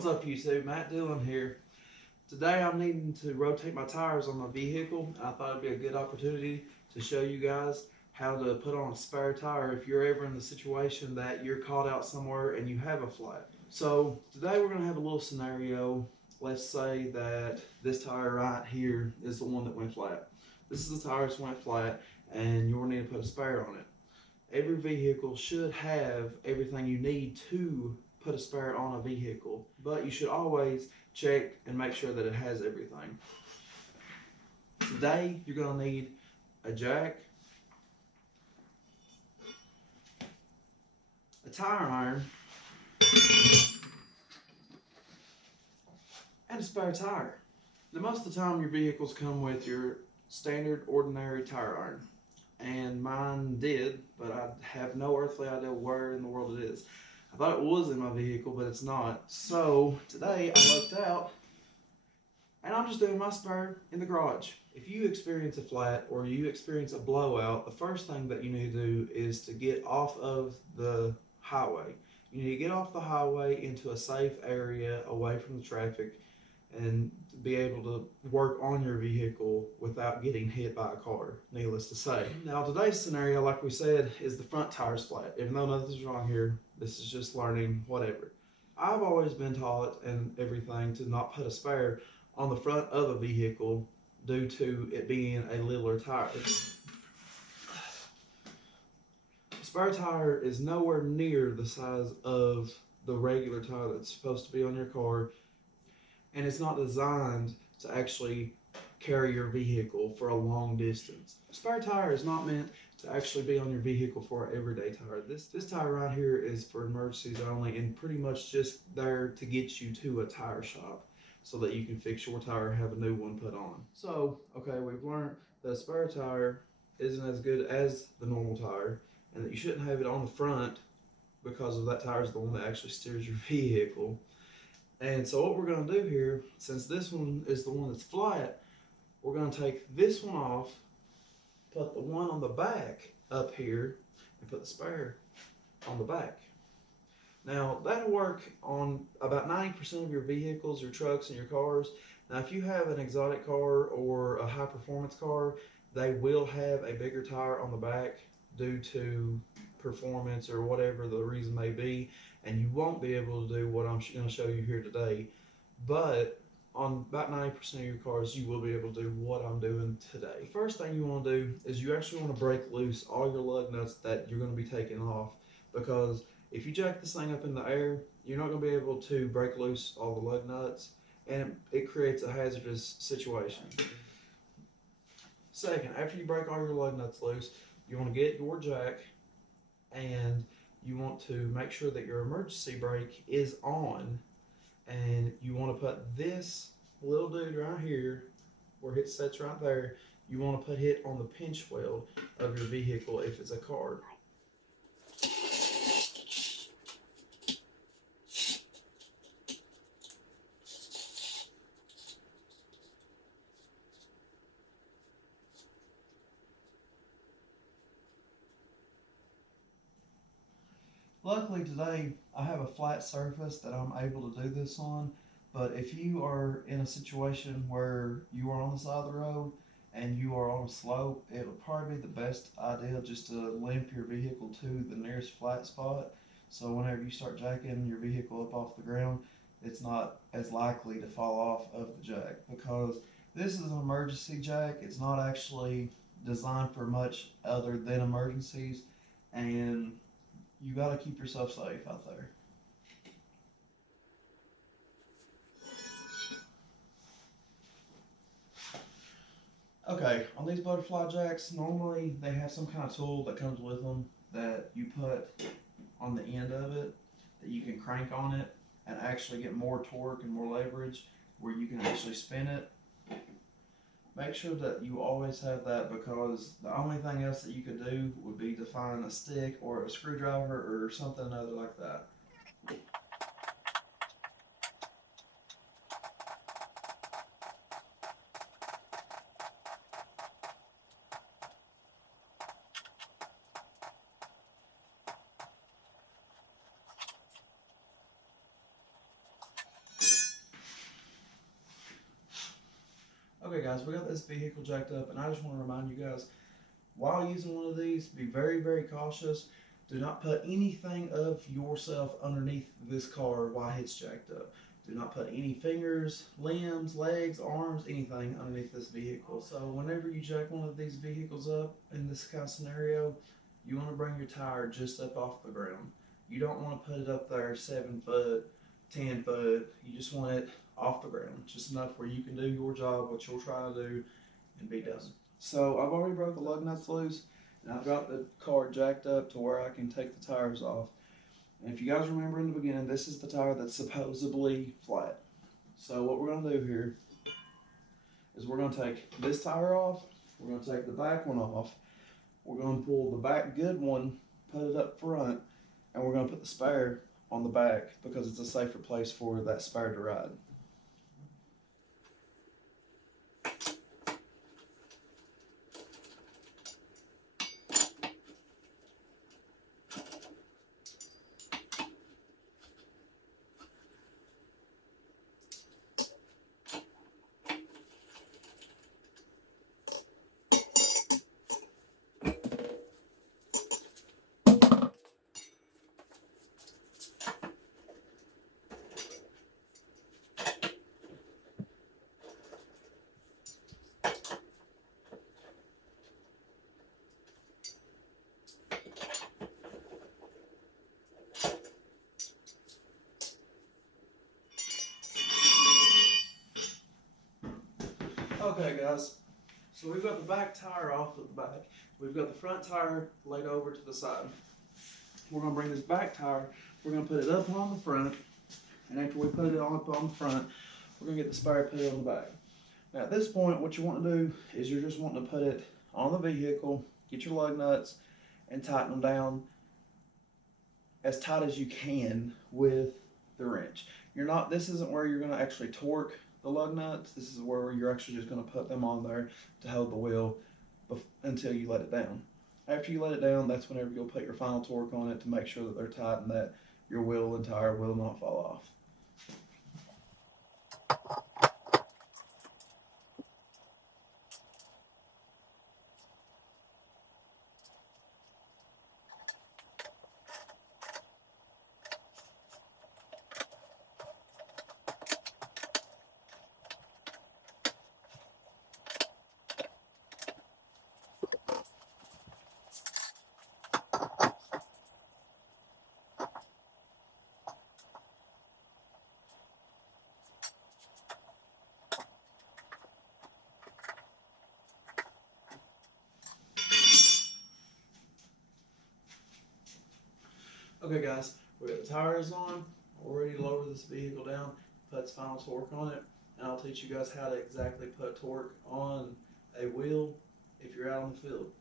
What's up YouTube, Matt Dillon here. Today I'm needing to rotate my tires on my vehicle. I thought it'd be a good opportunity to show you guys how to put on a spare tire if you're ever in the situation that you're caught out somewhere and you have a flat. So today we're going to have a little scenario. Let's say that this tire right here is the one that went flat. This is the tire that went flat and you'll need to put a spare on it. Every vehicle should have everything you need to put a spare on a vehicle, but you should always check and make sure that it has everything. Today you're going to need a jack, a tire iron, and a spare tire. Now, most of the time your vehicles come with your standard ordinary tire iron, and mine did, but I have no earthly idea where in the world it is. I thought it was in my vehicle, but it's not. So today I looked out and I'm just doing my spare in the garage. If you experience a flat or you experience a blowout, the first thing that you need to do is to get off of the highway. You need to get off the highway into a safe area away from the traffic and be able to work on your vehicle without getting hit by a car, needless to say. Now today's scenario, like we said, is the front tire's flat. Even though nothing's wrong here, this is just learning, whatever. I've always been taught and everything to not put a spare on the front of a vehicle due to it being a littler tire. A spare tire is nowhere near the size of the regular tire that's supposed to be on your car, and it's not designed to actually carry your vehicle for a long distance. A spare tire is not meant to actually be on your vehicle for an everyday tire. This tire right here is for emergencies only, and pretty much just there to get you to a tire shop so that you can fix your tire and have a new one put on. So, okay, we've learned that a spare tire isn't as good as the normal tire, and that you shouldn't have it on the front because of that tire is the one that actually steers your vehicle. And so what we're going to do here, since this one is the one that's flat, we're going to take this one off, put the one on the back up here, and put the spare on the back. Now that'll work on about 90% of your vehicles, your trucks, and your cars. Now if you have an exotic car or a high performance car, they will have a bigger tire on the back due to performance or whatever the reason may be, and you won't be able to do what I'm going to show you here today. But on about 90% of your cars, you will be able to do what I'm doing today. First thing you want to do is you actually want to break loose all your lug nuts that you're going to be taking off, because if you jack this thing up in the air, you're not going to be able to break loose all the lug nuts, and it creates a hazardous situation. Second, after you break all your lug nuts loose, you want to get your jack, and you want to make sure that your emergency brake is on, and you want to put this little dude right here where it sits right there, you want to put it on the pinch weld of your vehicle if it's a car. Luckily today I have a flat surface that I'm able to do this on, but if you are in a situation where you are on the side of the road and you are on a slope, it would probably be the best idea just to limp your vehicle to the nearest flat spot, so whenever you start jacking your vehicle up off the ground, it's not as likely to fall off of the jack, because this is an emergency jack. It's not actually designed for much other than emergencies, and you got to keep yourself safe out there. Okay, on these butterfly jacks, normally they have some kind of tool that comes with them that you put on the end of it that you can crank on it and actually get more torque and more leverage where you can actually spin it. Make sure that you always have that, because the only thing else that you could do would be to find a stick or a screwdriver or something other like that. Okay guys, we got this vehicle jacked up, and I just want to remind you guys, while using one of these, be very, very cautious. Do not put anything of yourself underneath this car while it's jacked up. Do not put any fingers, limbs, legs, arms, anything underneath this vehicle. So whenever you jack one of these vehicles up in this kind of scenario, you want to bring your tire just up off the ground. You don't want to put it up there 7 foot, 10 foot. You just want it off the ground, just enough where you can do your job, what you're trying to do, and be done. So I've already broke the lug nuts loose, and I've got the car jacked up to where I can take the tires off. And if you guys remember in the beginning, this is the tire that's supposedly flat. So what we're going to do here is we're going to take this tire off, we're going to take the back one off, we're going to pull the back good one, put it up front, and we're going to put the spare on the back because it's a safer place for that spare to ride. Okay guys, so we've got the back tire off of the back. We've got the front tire laid over to the side. We're going to bring this back tire, we're going to put it up on the front, and after we put it up on the front, we're going to get the spare put on the back. Now at this point, what you want to do is you're just wanting to put it on the vehicle, get your lug nuts, and tighten them down as tight as you can with the wrench. This isn't where you're going to actually torque the lug nuts. This is where you're actually just going to put them on there to hold the wheel until you let it down. After you let it down, that's whenever you'll put your final torque on it to make sure that they're tight and that your wheel and tire will not fall off. Okay guys, we got the tires on, we're ready to lower this vehicle down, put its final torque on it, and I'll teach you guys how to exactly put torque on a wheel if you're out on the field.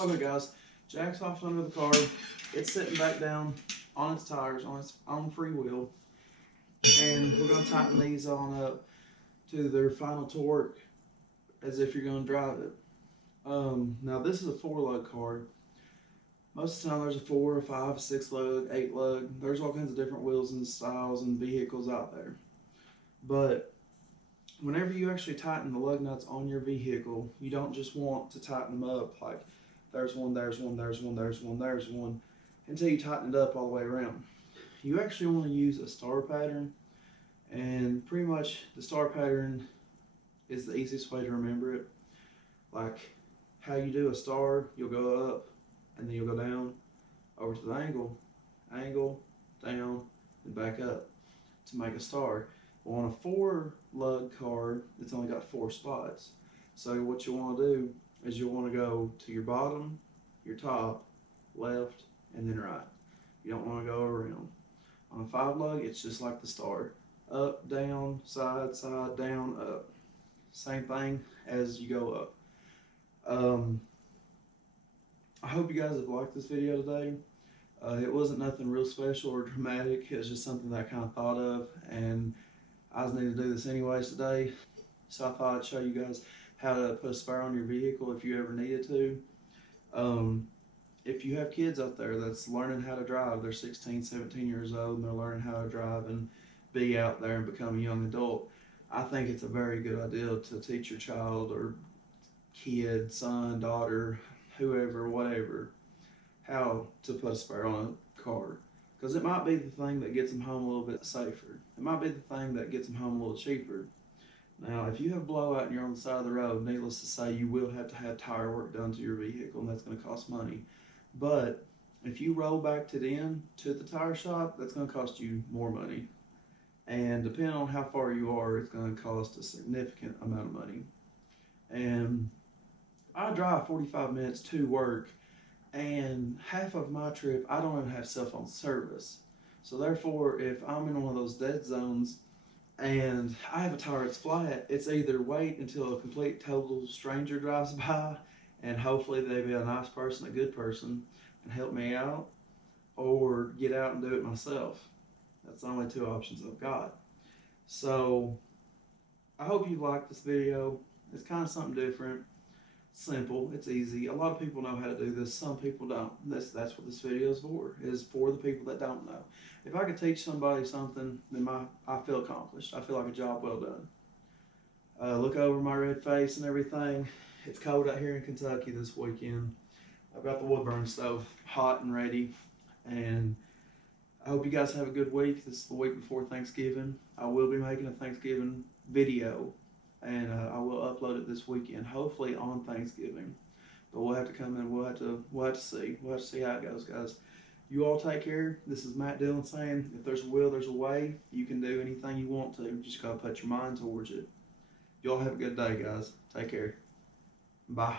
Okay guys, jack's off under the car, it's sitting back down on its tires, on its own free wheel, and we're going to tighten these on up to their final torque as if you're going to drive it. Now this is a 4-lug car. Most of the time there's a 4, a 5, 6 lug, 8 lug. There's all kinds of different wheels and styles and vehicles out there. But whenever you actually tighten the lug nuts on your vehicle, you don't just want to tighten them up like there's one, there's one, there's one, there's one, there's one, until you tighten it up all the way around. You actually want to use a star pattern, and pretty much the star pattern is the easiest way to remember it. Like how you do a star, you'll go up, and then you'll go down, over to the angle, down, and back up to make a star. Well, on a 4-lug car, it's only got 4 spots. So what you want to do is you want to go to your bottom, your top, left, and then right. You don't want to go around. On a 5-lug, it's just like the star. Up, down, side, side, down, up. Same thing as you go up. I hope you guys have liked this video today. It wasn't nothing real special or dramatic. It was just something that I kind of thought of, and I was needing to do this anyways today. So I thought I'd show you guys how to put a spare on your vehicle if you ever needed to. Um, if you have kids out there that's learning how to drive, they're 16, 17 years old, and they're learning how to drive and be out there and become a young adult, I think it's a very good idea to teach your child or kid, son, daughter, whoever, whatever, how to put a spare on a car. Because it might be the thing that gets them home a little bit safer. It might be the thing that gets them home a little cheaper. Now, if you have blowout and you're on the side of the road, needless to say, you will have to have tire work done to your vehicle, and that's going to cost money. But if you roll back to the end to the tire shop, that's going to cost you more money. And depending on how far you are, it's going to cost a significant amount of money. And I drive 45 minutes to work, and half of my trip, I don't even have cell phone service. So therefore, if I'm in one of those dead zones and I have a tire that's flat, it's either wait until a complete total stranger drives by, and hopefully they be a nice person, a good person, and help me out, or get out and do it myself. That's the only two options I've got. So I hope you liked this video. It's kind of something different, simple, it's easy. A lot of people know how to do this. Some people don't. That's what this video is for. Is for the people that don't know. If I could teach somebody something, then I feel accomplished. I feel like a job well done. Look over my red face and everything. It's cold out here in Kentucky this weekend. I've got the wood burn stove hot and ready, and I hope you guys have a good week. This is the week before Thanksgiving. I will be making a Thanksgiving video, and I will upload it this weekend, hopefully on Thanksgiving. But we'll have to come in. We'll have to see. We'll have to see how it goes, guys. You all take care. This is Matt Dillon saying, if there's a will, there's a way. You can do anything you want to. Just gotta put your mind towards it. You all have a good day, guys. Take care. Bye.